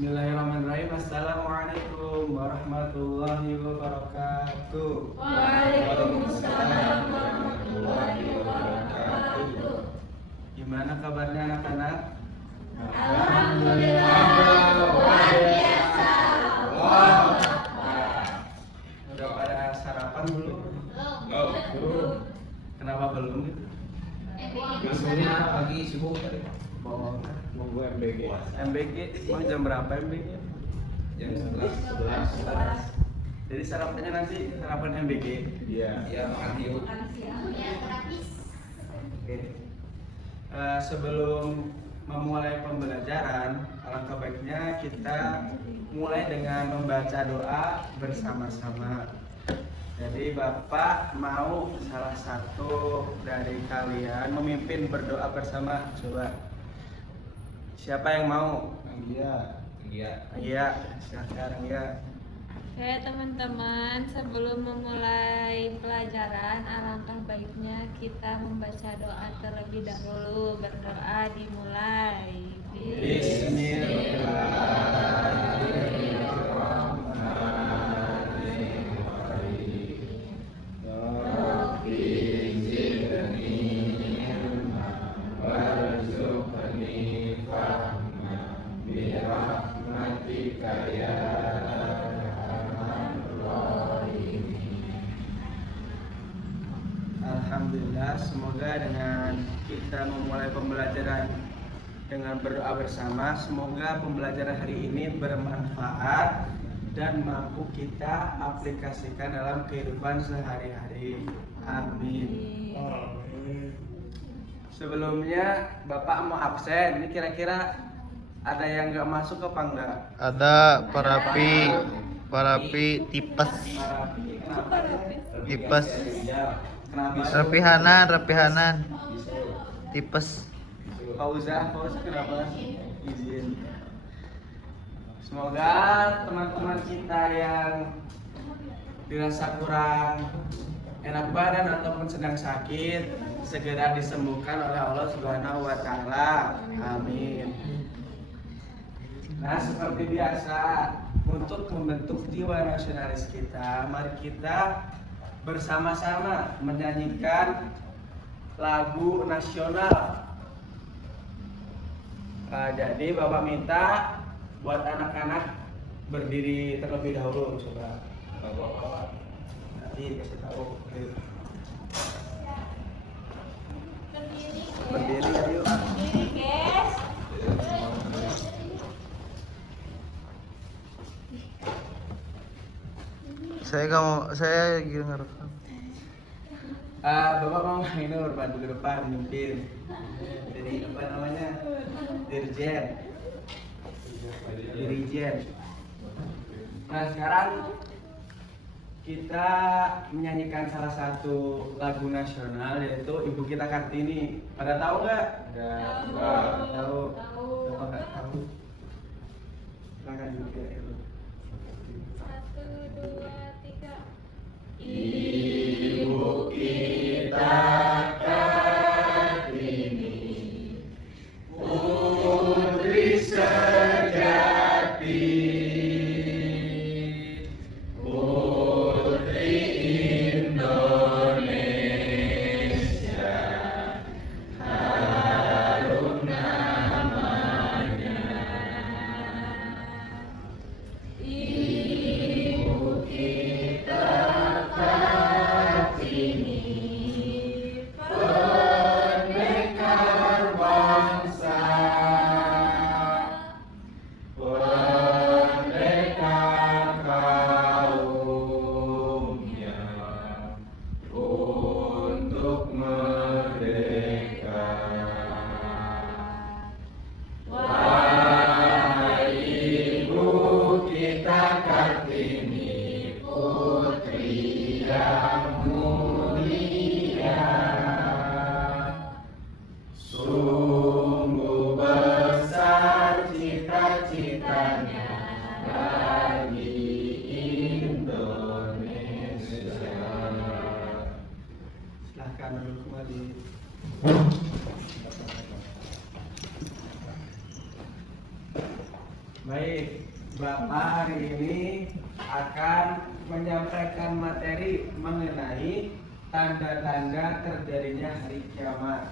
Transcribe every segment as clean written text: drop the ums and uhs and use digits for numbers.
Bismillahirrahmanirrahim. Assalamualaikum warahmatullahi wabarakatuh. Waalaikumsalam warahmatullahi wabarakatuh. Gimana kabarnya anak-anak? Alhamdulillah luar biasa. Udah pada sarapan belum? Belum. Kenapa belum? Biasanya pagi sibuk tadi. Mau Mau MBG MBG? Mau jam berapa MBG? jam 11. Jadi sarapannya nanti sarapan MBG. Iya. Iya, makan yuk. Oke. Sebelum memulai pembelajaran, alangkah baiknya kita mulai dengan membaca doa bersama-sama. Jadi Bapak mau salah satu dari kalian memimpin berdoa bersama. Coba. Siapa yang mau? Iya. Iya. Iya, silakan ya. Oke teman-teman, sebelum memulai pelajaran, alangkah baiknya kita membaca doa terlebih dahulu. Berdoa dimulai. Alhamdulillah, semoga dengan kita memulai pembelajaran dengan berdoa bersama, semoga pembelajaran hari ini bermanfaat dan mampu kita aplikasikan dalam kehidupan sehari-hari. Amin. Sebelumnya Bapak mau absen, ini kira-kira ada yang nggak masuk apa enggak? Ada parapi tipes tipes Kenapa? rapihanan tipes. Pauzah kenapa? Izin. Semoga teman-teman kita yang dirasa kurang enak badan ataupun sedang sakit segera disembuhkan oleh Allah Subhanahu wa taala. Amin. Nah, seperti biasa, untuk membentuk jiwa nasionalis kita, mari kita bersama-sama menyanyikan lagu nasional. Jadi Bapak minta buat anak-anak berdiri terlebih dahulu, coba. Nanti kasih tahu. Berdiri, ayo. Saya lagi ngerekam. Bapak mau ini berbantu ke depan mimpin. Jadi apa namanya? Dirjen. Nah, sekarang kita menyanyikan salah satu lagu nasional, yaitu Ibu Kita Kartini. Pada tahu nggak? Tahu. Bapak nggak tahu? Silakan Ibu Kita. 1, 2, 3. Ibu kita Kartini, putri sejati, putri Indonesia, harum namanya. Ibu kita Kartini, pendekar bangsa, pendekar kaumnya untuk merdeka. Wahai Ibu kita Kartini, putri yang mulia, sungguh besar cita-citanya bagi Indonesia. Silahkan duduk kembali. Baik, Bapak hari ini akan menyampaikan materi mengenai tanda-tanda terjadinya hari kiamat.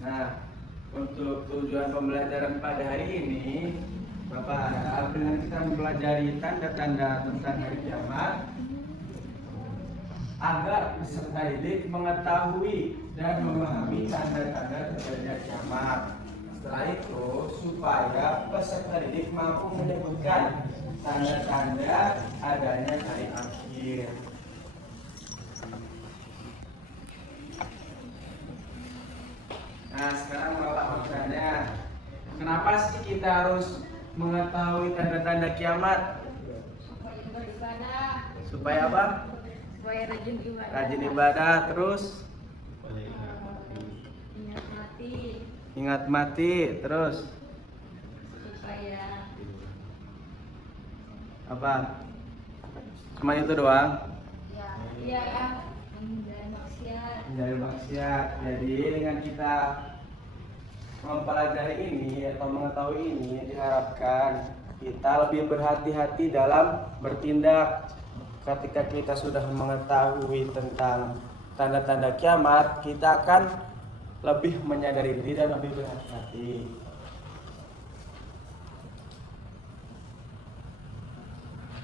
Nah, untuk tujuan pembelajaran pada hari ini, Bapak harap dengan kita mempelajari tanda-tanda tentang hari kiamat, agar peserta didik mengetahui dan memahami tanda-tanda terjadinya kiamat. Setelah itu, supaya peserta didik mampu menyebutkan tanda-tanda adanya hari akhir. Nah, sekarang Bapak bertanya, kenapa sih kita harus mengetahui tanda-tanda kiamat? Supaya apa? Supaya rajin ibadah. Rajin ibadah, terus Ingat mati. ingat mati, terus Supaya apa? Cuma itu doang? ya menghindari maksiat. Menjadi maksiat. Jadi dengan kita mempelajari ini atau mengetahui ini, diharapkan kita lebih berhati-hati dalam bertindak. Ketika kita sudah mengetahui tentang tanda-tanda kiamat, kita akan lebih menyadari diri dan lebih berhati-hati.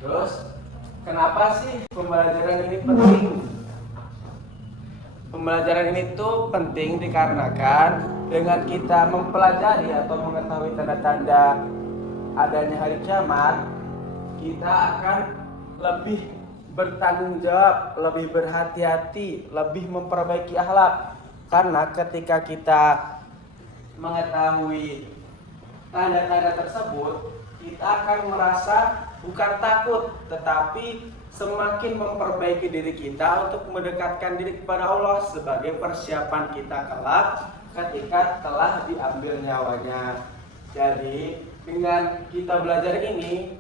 Terus, kenapa sih pembelajaran ini penting? Pembelajaran ini tuh penting dikarenakan dengan kita mempelajari atau mengetahui tanda-tanda adanya hari kiamat, kita akan lebih bertanggung jawab, lebih berhati-hati, lebih memperbaiki akhlak. Karena ketika kita mengetahui tanda-tanda tersebut, kita akan merasa bukan takut, tetapi semakin memperbaiki diri kita untuk mendekatkan diri kepada Allah sebagai persiapan kita kelak ketika telah diambil nyawanya. Jadi dengan kita belajar ini,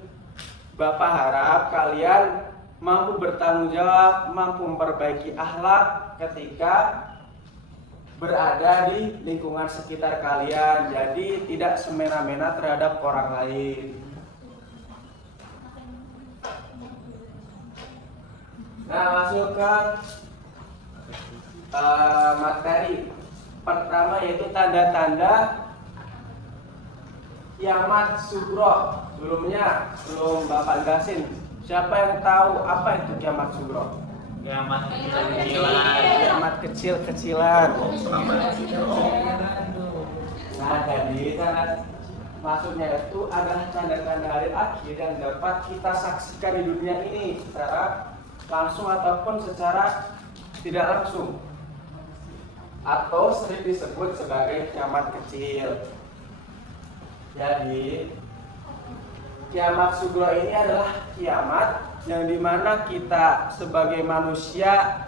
Bapak harap kalian mampu bertanggung jawab, mampu memperbaiki akhlak ketika berada di lingkungan sekitar kalian. Jadi tidak semena-mena terhadap orang lain. Nah, masuk ke materi pertama, yaitu tanda-tanda kiamat sugro. Sebelum Bapak jelasin, siapa yang tahu apa itu kiamat sugro? Kiamat kecil-kecilan. Kiamat kecil-kecilan. Nah, jadi maksudnya itu adalah tanda-tanda hari akhir yang dapat kita saksikan di dunia ini secara langsung ataupun secara tidak langsung, atau sering disebut sebagai kiamat kecil. Jadi kiamat sugro ini adalah kiamat yang dimana kita sebagai manusia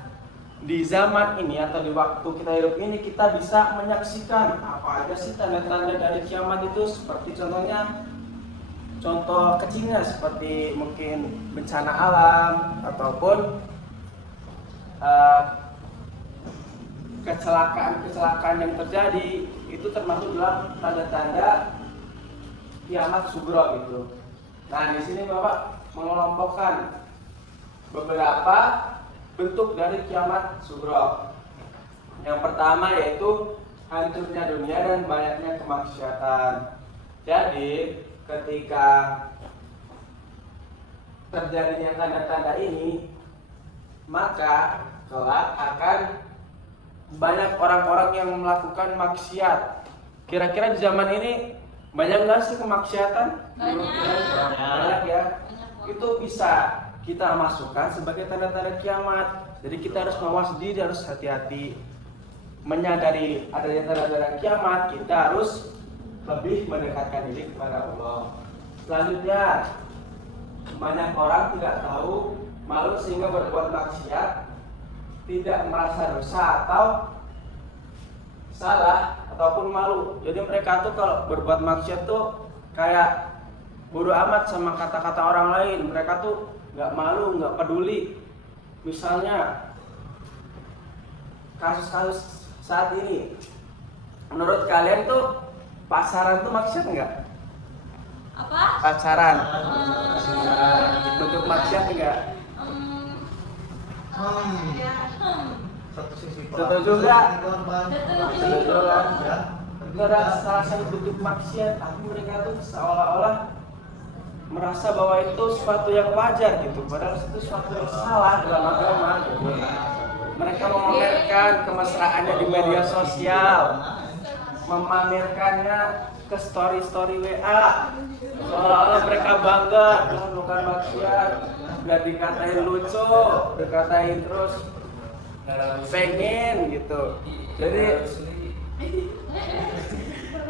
di zaman ini atau di waktu kita hidup ini, kita bisa menyaksikan apa aja sih tanda-tanda dari kiamat itu. Seperti contoh kecilnya seperti mungkin bencana alam ataupun kecelakaan yang terjadi, itu termasuk dalam tanda-tanda kiamat sugro gitu. Nah, di sini Bapak mengelompokkan beberapa bentuk dari kiamat sugro. Yang pertama yaitu hancurnya dunia dan banyaknya kemaksiatan. Jadi ketika terjadinya tanda-tanda ini, maka kelak akan banyak orang-orang yang melakukan maksiat. Kira-kira di zaman ini banyak nggak sih kemaksiatan? Banyak ya. Itu bisa kita masukkan sebagai tanda-tanda kiamat. Jadi kita harus mawas diri, harus hati-hati. Menyadari adanya tanda-tanda kiamat, kita harus lebih mendekatkan diri kepada Allah. Selanjutnya, banyak orang tidak tahu, malu sehingga berbuat maksiat, tidak merasa dosa atau salah ataupun malu. Jadi mereka tuh kalau berbuat maksiat tuh kayak bodoh amat sama kata-kata orang lain. Mereka tuh nggak malu, nggak peduli. Misalnya kasus-kasus saat ini, menurut kalian tuh pasaran tuh maksiat nggak? Apa? Pacaran bentuk maksiat enggak? Setuju nggak? Setuju kan? Itu adalah salah satu bentuk maksiat, tapi mereka tuh seolah-olah merasa bahwa itu sesuatu yang wajar gitu, padahal itu sesuatu yang salah dalam agama gitu. Mereka memamerkan kemesraannya di media sosial, memamerkannya ke story WA, seolah-olah mereka bangga melakukan maksiat, nggak dikatain lucu, dikatain terus pengen gitu.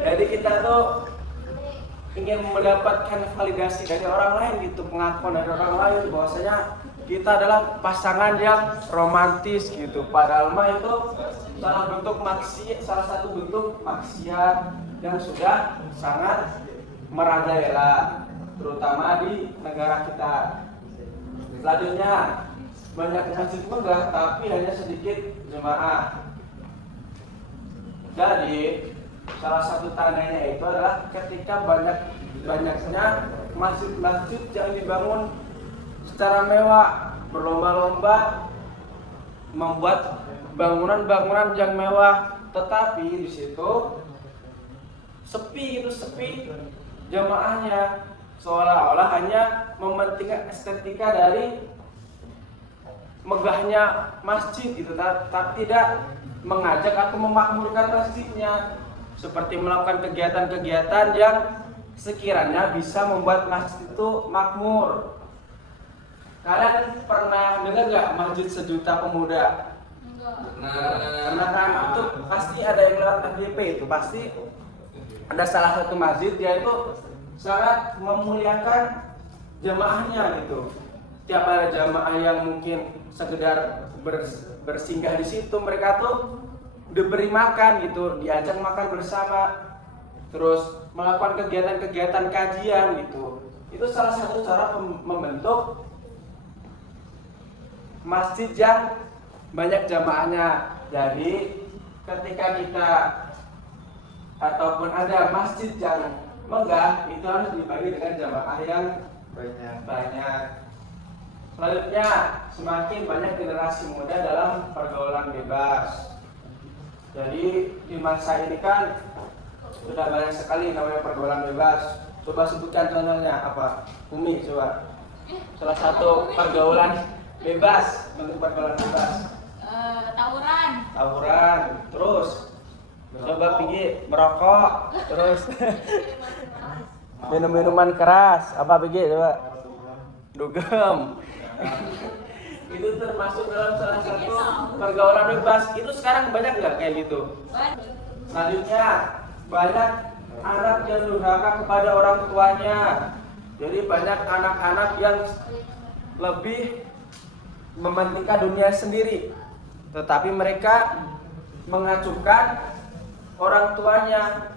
Jadi kita tuh ingin mendapatkan validasi dari orang lain gitu, pengakuan dari orang lain bahwasanya kita adalah pasangan yang romantis gitu. Padahal mah itu salah satu bentuk maksiat yang sudah sangat merajalela, terutama di negara kita. Selanjutnya, banyak masjid megah tapi hanya sedikit jemaah. Jadi salah satu tandanya itu adalah ketika banyaknya masjid-masjid yang dibangun secara mewah, berlomba-lomba membuat bangunan-bangunan yang mewah, tetapi di situ sepi jamaahnya, seolah-olah hanya mementingkan estetika dari megahnya masjid itu, tapi tidak mengajak atau memakmurkan masjidnya, seperti melakukan kegiatan-kegiatan yang sekiranya bisa membuat masjid itu makmur. Kalian pernah dengar nggak masjid sejuta pemuda? Karena kan itu pasti ada yang lewat FYP, itu pasti ada salah satu masjid yaitu sangat memuliakan jamaahnya gitu. Tiap ada jamaah yang mungkin sekedar bersinggah di situ, mereka tuh diberi makan gitu, diajak makan bersama, terus melakukan kegiatan-kegiatan kajian gitu. Itu salah satu cara membentuk masjid yang banyak jamaahnya. Jadi ketika kita ataupun ada masjid yang megah, itu harus dibagi dengan jamaah yang banyak. Selanjutnya, semakin banyak generasi muda dalam pergaulan bebas. Jadi di masa ini kan sudah banyak sekali namanya pergaulan bebas. Coba sebutkan contohnya apa? Umi coba. Salah satu pergaulan bebas, bentuk pergaulan bebas. Tawuran, terus coba pergi merokok, terus minum-minuman keras, apa pergi coba? Dugem. Itu termasuk dalam salah satu pergaulan bebas. Itu sekarang banyak nggak kayak gitu? Selanjutnya, banyak anak yang durhaka kepada orang tuanya. Jadi banyak anak-anak yang lebih mementingkan dunia sendiri, tetapi mereka mengacungkan orang tuanya.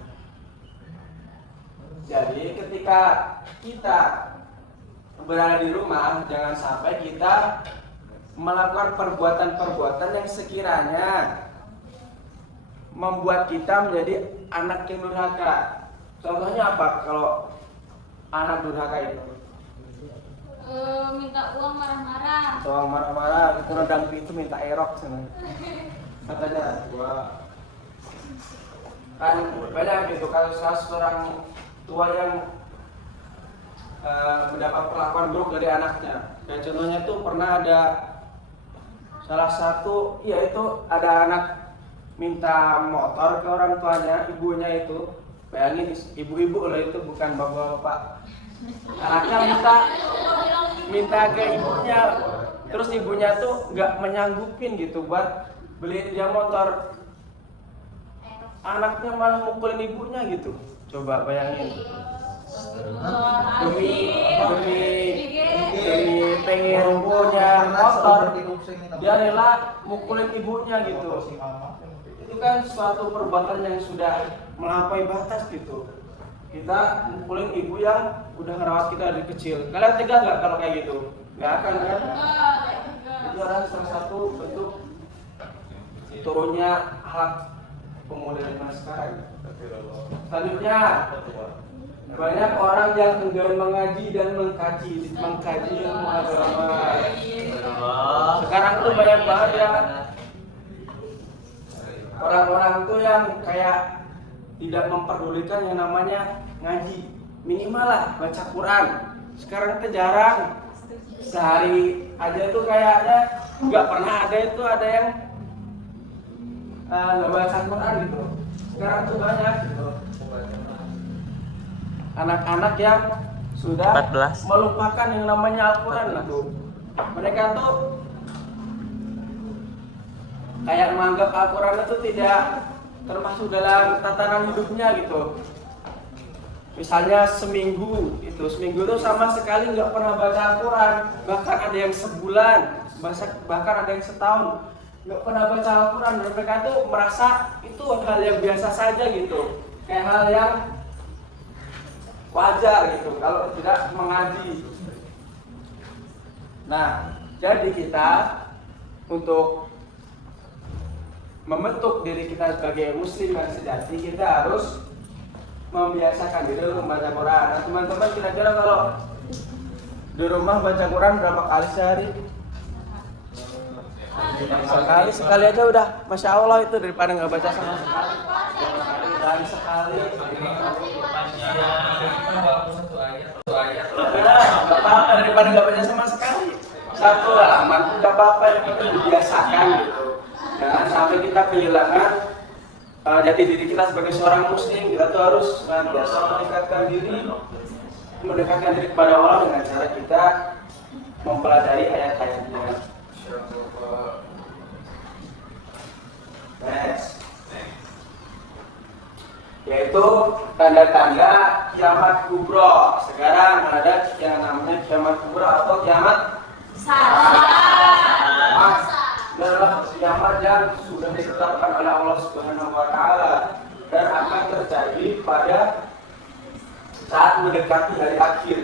Jadi ketika kita berada di rumah, jangan sampai kita melakukan perbuatan-perbuatan yang sekiranya membuat kita menjadi anak yang durhaka. Contohnya apa kalau anak durhaka itu? Minta uang marah-marah. Uang marah-marah, itu rendang itu minta erok sebenarnya. Katanya gua kan banyak gitu kasus orang tua yang mendapat perlakuan buruk dari anaknya. Kayak contohnya tuh pernah ada salah satu, yaitu ada anak minta motor ke orang tuanya, ibunya itu. Bayangin ibu-ibu loh itu, bukan bapak-bapak. Anaknya minta ke ibunya, terus ibunya tuh nggak menyanggupin gitu buat beliin dia motor. Anaknya malah mukulin ibunya gitu. Coba bayangin. Demi pengen punya motor, dia rela mukulin ibunya gitu. Itu kan suatu perbuatan yang sudah melampaui batas gitu. Kita mukulin ibu yang udah ngerawat kita dari kecil. Kalian tega nggak kalau kayak gitu? Nggak akan kan? Itu adalah salah satu bentuk turunnya hak pemuda zaman sekarang. Selanjutnya, banyak orang yang enggan mengaji dan mengkaji ilmu agama. Sekarang tuh banyak banget ya orang-orang tuh yang kayak tidak memperdulikan yang namanya ngaji. Minimal lah baca Quran. Sekarang tuh jarang. Sehari aja tuh kayaknya nggak pernah ada yang nggak baca Quran gitu. Sekarang tuh banyak gitu. Anak-anak yang sudah 14. melupakan yang namanya Al-Quran lah. Mereka tuh kayak menganggap Al-Quran itu tidak termasuk dalam tatanan hidupnya gitu. Misalnya seminggu itu sama sekali nggak pernah baca Al-Quran, bahkan ada yang sebulan, bahkan ada yang setahun nggak pernah baca Al-Quran. Dan mereka tuh merasa itu hal yang biasa saja gitu, kayak hal yang wajar gitu kalau tidak mengaji. Nah, jadi kita untuk membentuk diri kita sebagai muslim yang sejati, kita harus membiasakan diri membaca Quran. Nah, teman-teman kira-kira kalau di rumah baca Quran berapa kali sehari? Sekali aja udah, masya Allah itu daripada nggak baca sama sekali. Sekali. Nggak apa-apa daripada nggak baca sama sekali. Satu halaman nggak apa-apa, yang penting dibiasakan gitu. Jangan sampai kita kehilangan jati diri kita sebagai seorang muslim. Kita tuh harus biasa mendekatkan diri kepada Allah dengan cara kita mempelajari ayat-ayatnya. Next. Yaitu tanda-tanda kiamat kubro. Sekarang ada yang namanya kiamat kubro atau kiamat adalah kiamat yang sudah ditetapkan oleh Allah Subhanahu wa taala dan akan terjadi pada saat mendekati hari akhir.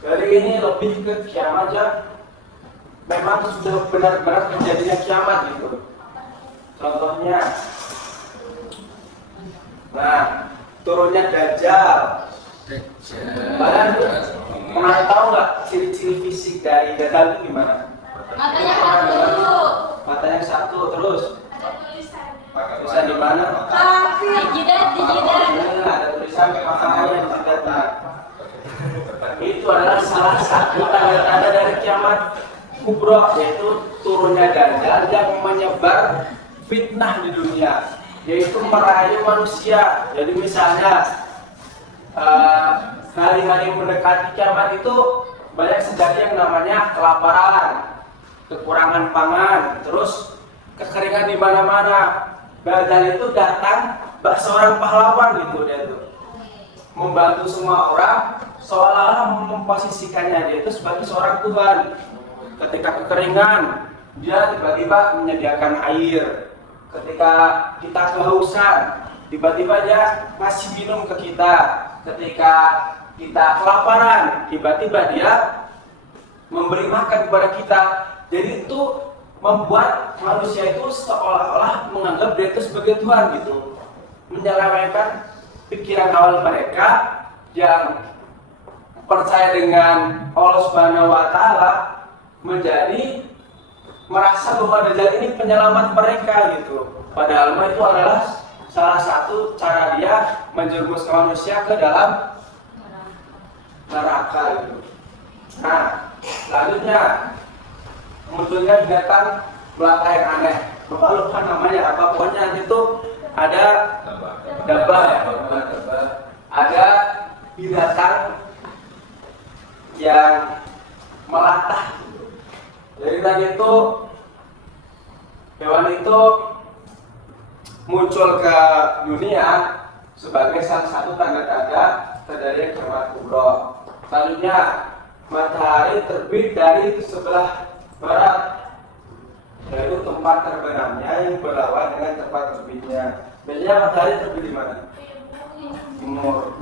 Jadi ini lebih ke kiamat yang memang sudah benar-benar terjadinya kiamat gitu. Contohnya, nah, turunnya Dajjal. Kalian pernah tahu nggak ciri-ciri fisik dari Dajjal itu gimana? Matanya satu. Matanya satu, terus tulisan di mana? Di jidat. Nah, ada tulisan makanya di jidatnya. Itu adalah salah satu tanda-tanda dari kiamat kubro, yaitu turunnya Dajjal yang menyebar fitnah di dunia, yaitu merayu manusia. Jadi misalnya hari-hari mendekati kiamat itu banyak terjadi yang namanya kelaparan, kekurangan pangan, terus kekeringan di mana-mana. Dajjal itu datang seorang pahlawan gitu, dia itu membantu semua orang, seolah-olah memposisikannya dia itu sebagai seorang Tuhan. Ketika kekeringan, dia tiba-tiba menyediakan air. Ketika kita kehausan, tiba-tiba dia ngasih minum ke kita. Ketika kita kelaparan, tiba-tiba dia memberi makan kepada kita. Jadi itu membuat manusia itu seolah-olah menganggap dia itu sebagai Tuhan gitu, menyelewengkan pikiran awal mereka yang percaya dengan Allah Subhanahu wa taala menjadi merasa bahwa Dajjal ini penyelamat mereka gitu. Padahal itu adalah salah satu cara dia menjerumuskan manusia ke dalam neraka gitu. Nah, selanjutnya munculnya binatang belaka yang aneh. Lupa namanya apa, pokoknya nanti itu ada dabah ya, ada binatang yang melatah. Jadi tadi itu hewan itu muncul ke dunia sebagai salah satu tanda-tanda terjadinya kiamat kubro. Selanjutnya matahari terbit dari sebelah barat, yaitu tempat terbenamnya yang berlawan dengan tempat terbitnya. Biasanya matahari terbit di mana? Timur.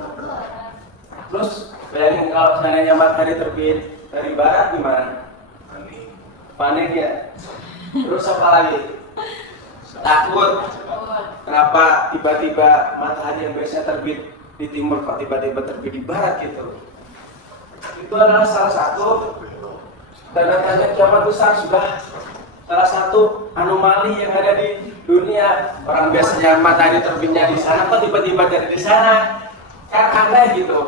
Terus bayangin kalau seandainya matahari terbit dari barat gimana? Panik ya. Terus apa lagi? Takut. Kenapa tiba-tiba matahari yang biasanya terbit di timur kok tiba-tiba terbit di barat gitu? Itu adalah salah satu tanda-tanda kiamat besar, sudah salah satu anomali yang ada di dunia. Orang biasanya matahari terbitnya di sana, kok tiba-tiba jadi di sana? Kan aneh gitu.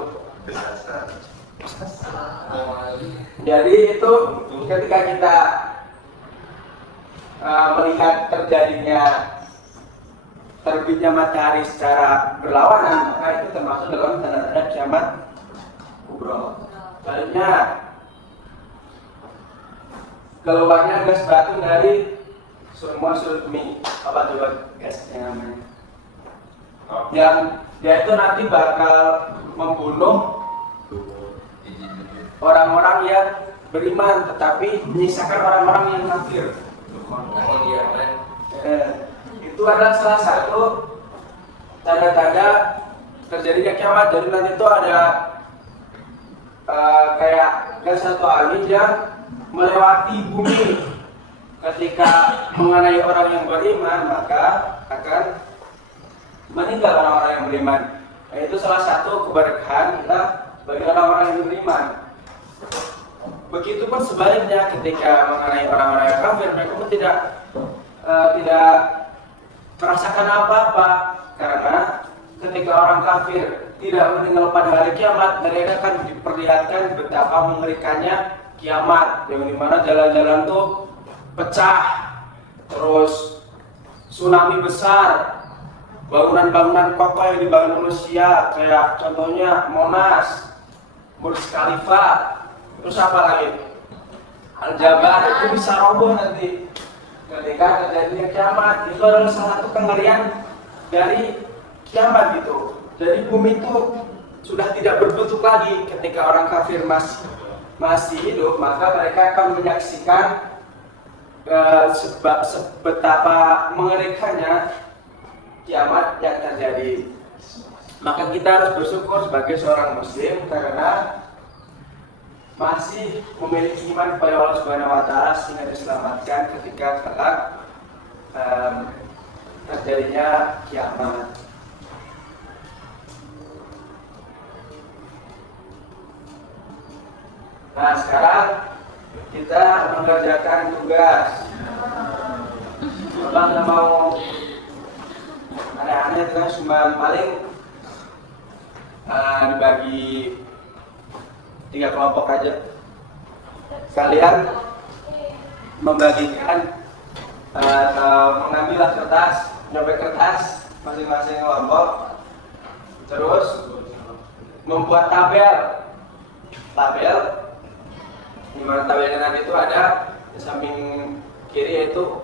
Jadi itu ketika kita melihat terjadinya terbitnya matahari secara berlawanan, maka itu termasuk dalam tanda-tanda kiamat kubra. Selanjutnya, keluarnya gas batu dari semua sudut bumi. Apa coba gasnya namanya? Yang dia itu nanti bakal membunuh orang-orang yang beriman, tetapi menyisakan orang-orang yang kafir. Itu adalah salah satu tanda-tanda terjadinya kiamat. Jadi nanti itu ada kayak satu angin yang melewati bumi. Ketika mengenai orang yang beriman, maka akan meninggal orang-orang yang beriman. Nah, itu salah satu keberkahan kita bagi orang-orang yang beriman. Begitupun sebaliknya, ketika mengenai orang-orang yang kafir, mereka pun tidak merasakan apa-apa, karena ketika orang kafir tidak meninggal pada hari kiamat, mereka akan diperlihatkan betapa mengerikannya kiamat, yang dimana jalan-jalan tuh pecah, terus tsunami besar, bangunan-bangunan kokoh yang dibangun manusia, kayak contohnya Monas, Burj Khalifa, terus apa lagi? Al-Jabar, itu bisa roboh nanti ketika terjadinya kiamat. Itu adalah salah satu kengerian dari kiamat gitu. Jadi bumi itu sudah tidak berbentuk lagi. Ketika orang kafir masih hidup, maka mereka akan menyaksikan betapa mengerikannya kiamat yang terjadi. Maka kita harus bersyukur sebagai seorang muslim karena masih memiliki iman kepada Allah Subhanahu wa taala sehingga diselamatkan ketika kelak terjadinya kiamat. Nah, sekarang kita mengerjakan tugas. Bapak nggak mau aneh-aneh, terus cuma paling dibagi 3 kelompok aja. Kalian membagikan mengambil kertas, nyobek kertas masing-masing kelompok, terus membuat tabel. Di mana tabelnya nanti itu ada di samping kiri yaitu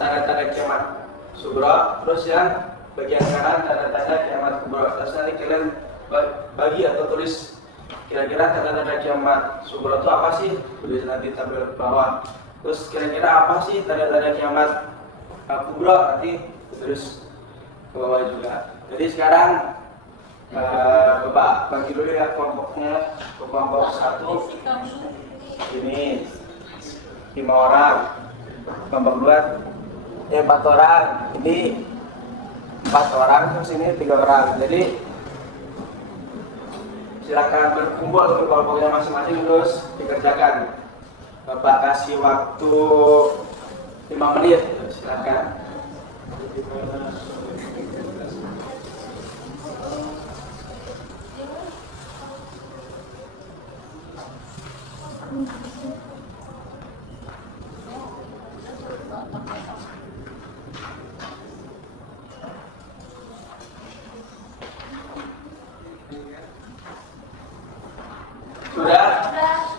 tanda-tanda kiamat sughra, terus yang bagian kanan tanda-tanda kiamat kubra. Terus nanti kalian bagi atau tulis kira-kira tanda-tanda kiamat sughra itu apa sih? Tulis nanti tabel bawah. Terus kira-kira apa sih tanda-tanda kiamat kubra? Nanti tulis ke bawah juga. Jadi sekarang Bapak bagi dulu ya kelompoknya. Kelompok 1 ini 5 orang. Kelompok 2 4 orang. Ini 4 orang, terus ini 3 orang. Jadi silakan berkumpul ke kelompoknya masing-masing terus dikerjakan. Bapak kasih waktu 5 menit, silakan.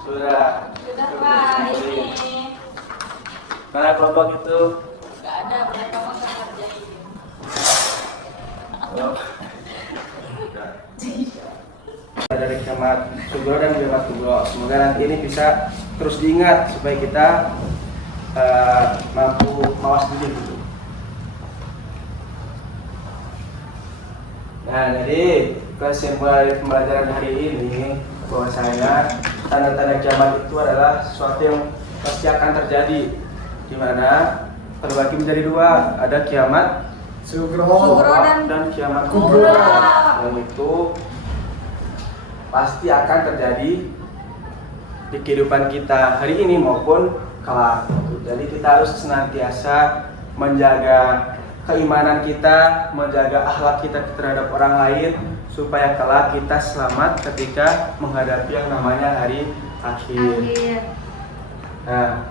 Sudah Pak, ini mana kelompok itu? nggak ada, mereka mau ngerjain. Dari kiamat sughra dan kiamat kubra. Semoga nanti ini bisa terus diingat supaya kita mampu mawas diri gitu. Nah, jadi kesimpulan pembelajaran hari ini bahwasanya tanda-tanda kiamat itu adalah sesuatu yang pasti akan terjadi, di mana terbagi menjadi dua, ada kiamat Sugro dan kiamat kubro. Yang itu pasti akan terjadi di kehidupan kita hari ini maupun kelak. Jadi kita harus senantiasa menjaga keimanan kita, menjaga akhlak kita terhadap orang lain supaya kelak kita selamat ketika menghadapi yang namanya hari akhir. Nah,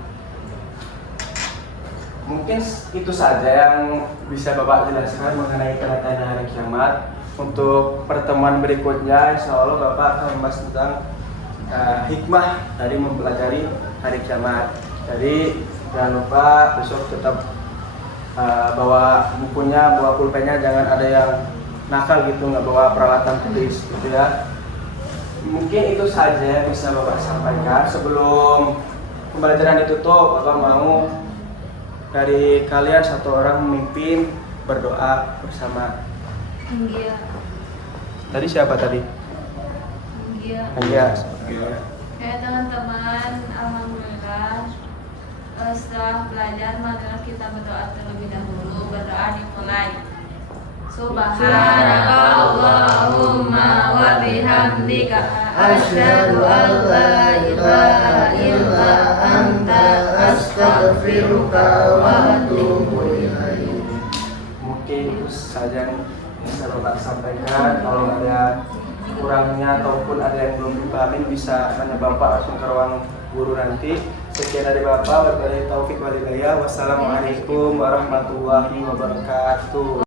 mungkin itu saja yang bisa Bapak jelaskan mengenai tanda-tanda hari kiamat. Untuk pertemuan berikutnya, insya Allah Bapak akan membahas tentang hikmah dari mempelajari hari kiamat. Jadi jangan lupa besok tetap bawa bukunya, bawa pulpennya, jangan ada yang nakal gitu, nggak bawa peralatan tulis gitu ya. Mungkin itu saja yang bisa Bapak sampaikan. Sebelum pembelajaran ditutup, Bapak mau dari kalian satu orang memimpin berdoa bersama. Iya. Tadi siapa tadi? Iya. Iya. Ya teman-teman, alhamdulillah setelah belajar marilah kita berdoa terlebih dahulu. Berdoa dimulai. Subhanaka Allahumma wa bihamdika asyhadu an la ilaha illa anta astaghfiruka wa atubu ilaik. Mungkin itu saja yang bisa Bapak sampaikan. Kalau ada kurangnya ataupun ada yang belum dipahami bisa tanya Bapak langsung ke ruang guru nanti. Sekian dari Bapak, wabillahi taufik wal hidayah. Wassalamualaikum warahmatullahi wabarakatuh.